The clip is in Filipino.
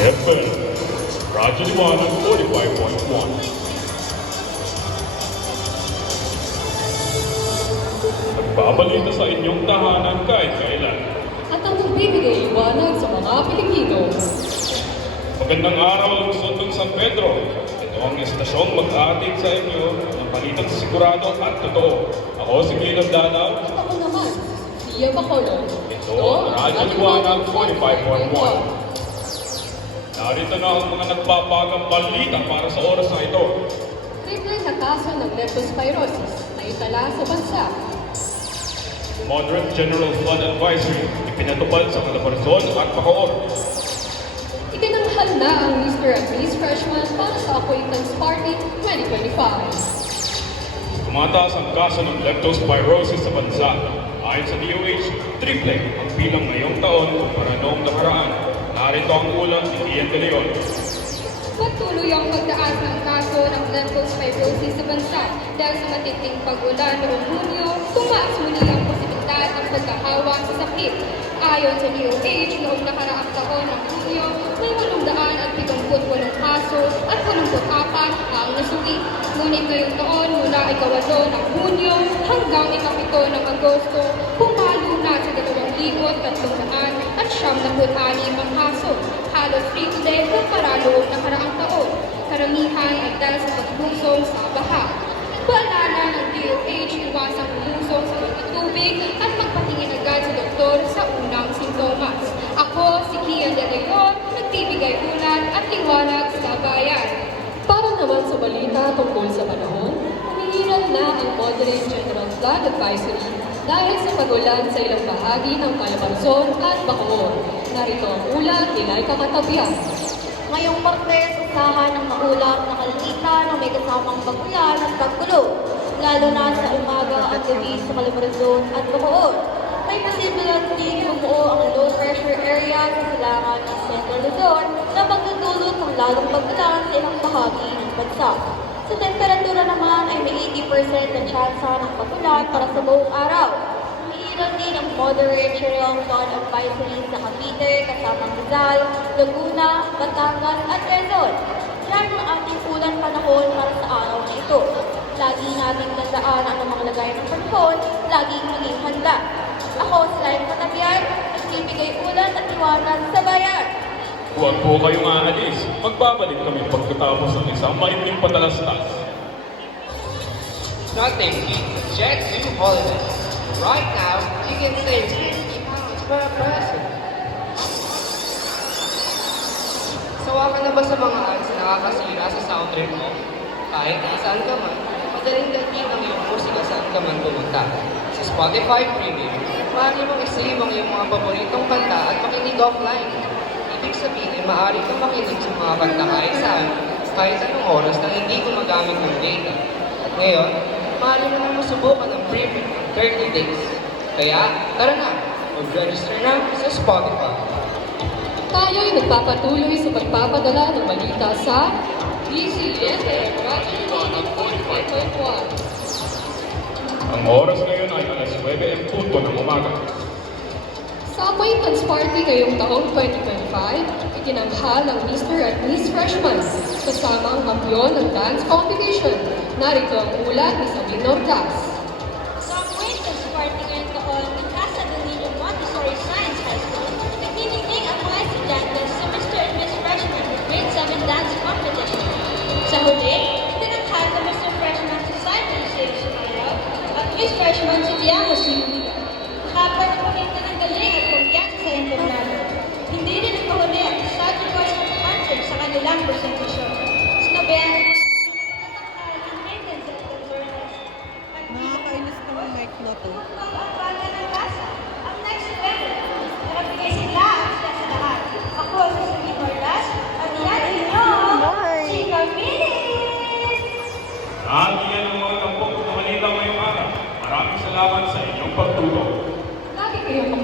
FM, Radyo Liwanag 45.1. Nagbabalita sa inyong tahanan kahit kailan. At ang magbibigay liwanag sa mga Pilipino. Magandang araw, lungsod ng San Pedro. Ito ang estasyong mag-aatid sa inyo ng balitang sigurado at totoo. Ako si Kilo Dalaw. At ako naman, Sia Bacolod. Ito ang Radyo Liwanag 45.1. Narito na ang mga nagpapagang balita para sa oras na ito. Triple na kaso ng leptospirosis na itala sa bansa. Moderate General Flood Advisory ipinatupad sa Calabarzon at Bacoor. Ikinanghal na ang Mr. and Miss Freshman para sa Acquaintance Party 2025. Tumataas ang kaso ng leptospirosis sa bansa. Ayon sa DOH, triple ang bilang ngayong taon kumpara noong nakaraan. Narito ang ulat ni Ian De Leon. Patuloy ang pagtaas ng kaso ng leptospirosis sa bansa dahil sa matinding pag-ulan noong Hunyo, tumaas muli ang posibilidad ng pagkahawa sa sakit. Ayon sa DOH, noong nakaraang taon ng Hunyo, may 878 kaso at 84 ang nasuwi. Ngunit ngayong taon, mula ika-8 ng Hunyo hanggang ika-7 ng Agosto, pumalo na sa 2,376 ang kaso. Halos triple kumpara noong nakaraang taon. Karamihan ay dahil sa pagbusong sa baha. Paalala ng DOH, iwasang bumusong sa mga tubig at magpatingin agad sa doktor sa unang sintomas. Ako, si Kian De Leon, nagbibigay ulat at liwanag sa bayan. Para naman sa balita tungkol sa panahon, umiiral na ang Moderate General Flood Advisory dahil sa pag-ulan sa ilang bahagi ng Calabarzon at Bacoor. Narito ang ulat ni Laika Katabian. Ngayong Martes, usahan ng maulap na kalinitan na may kasamang bagulan at pagkulog, lalo na sa umaga at gabi sa Calabarzon at Bacoor. May posibilidad din bumuo ang low pressure area sa silangan ng Central Luzon na magdudulot ng lalong bagulan sa ilang bahagi ng bansa. Sa temperatura naman ay may 80% na tsansa ng pagulan para sa buong araw. Umiiral din ang Moderate General Flood Advisory sa Cavite, kasamang Rizal, Laguna, Batangas at Quezon. Yan ang ating ulan panahon para sa araw na ito. Lagi nating tandaan ang mga lagay ng panahon, laging maging handa. Ako, si Laika Katabian, nagbibigay ulan at iwanan sa bayan. Huwag po kayong aalis. Magbabalik kami pagkatapos ng isang maikling patalastas. Nothing beats Jet 2 holiday. Right now, you can save £50 per person. Sawa ka na ba sa mga ads na nakakasira sa sound trip mo? Kahit saan ka man, madaling dalhin ang iyong musika saan ka man pumunta. Sa Spotify Premium, maaari mong i-save ang iyong mga paboritong kanta at makinig offline. Ibig sabihin ay maaari kang makinig sa mga kanta kahit saan, kahit anong oras na hindi gumagamit ng data. At ngayon, maaari mo na masubukan ang premium ng 30 days. Kaya, tara na, mag-register na sa Spotify. Tayo'y nagpapatuloy sa pagpapadala ng balita sa DZFM Radyo Liwanag 45.1. Ang oras ngayon ay alas 9:00 ng umaga. Sa Acquaintance Party ngayong taong 2025, itinanghal ang Mr. at Miss Freshman kasama ang kampiyon ng dance competition. Narito ang ulat ni Sabine Ordas. Sa Acquaintance Party ngayong taon ng Casa del Niño Montessori Science High School, nagniningning ang mga estudyante sa Mr. and Miss Freshman Grade 7 Dance Competition. Sa huli, itinanghal ng Mr. Freshman si Simon C. Sumayaw at Miss Freshman si Diana C. Kapag nagpakita ng galing at kumpiyansa sa internado. Hindi rin nagpahuli ang Saudi Boys of Hunter sa kanilang presentasyon. Sinabihan ng pagtatanghal ng maintenance at concerns. Nakakainis ko ng mic na to. Ang next event, nagbigay sila ang sila sa lahat. Ako si Sabine Ordas at yan inyo, si Camille! At iyan ang mga tampok na balita ngayong araw. Maraming salamat sa inyong pagtulong. Lagi kayong